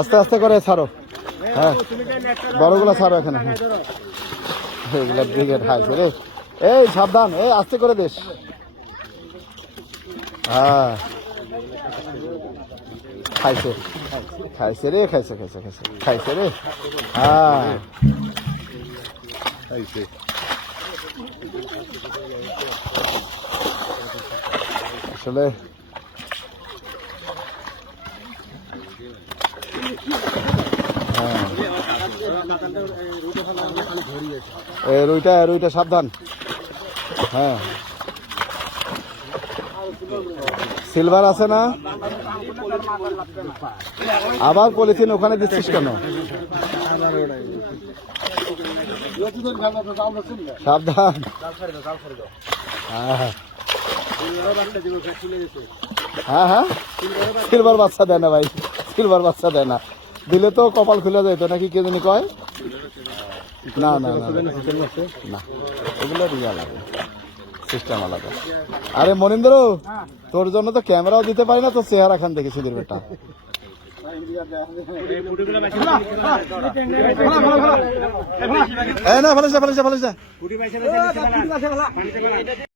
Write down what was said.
আস্তে আস্তে করে ছাড়ো। হ্যাঁ বড়গুলো ছাড়ো এখানে। এগুলো দিকে খাইছে রে। এই সাবধান, এই আস্তে করে দিস। হ্যাঁ খাইছে খাইছে রে, খাইছে খাইছে খাইছে খাইছে রে। হ্যাঁ খাইছে। আসলে রুইটা রুইটা সাবধান। হ্যাঁ সিলভার আছে না? আবার পলিথিন ওখানে দিচ্ছিস কেন? সাবধান। হ্যাঁ হ্যাঁ সিলভার বাচ্চা দেয় না ভাই, সিলভার বাচ্চা দেয় না। দিলে তো কপাল খুলে যেত নাকি কে জানি কয়। না না না না এগুলো রিয়াল লাগে, সিস্টেম আলাদা। আরে মনিন্দ্র তোর জন্য তো ক্যামেরাও দিতে পারি না, তোর চেহারা খান দেখে সুধীর বেটা। না ভালো ভালো ভালো।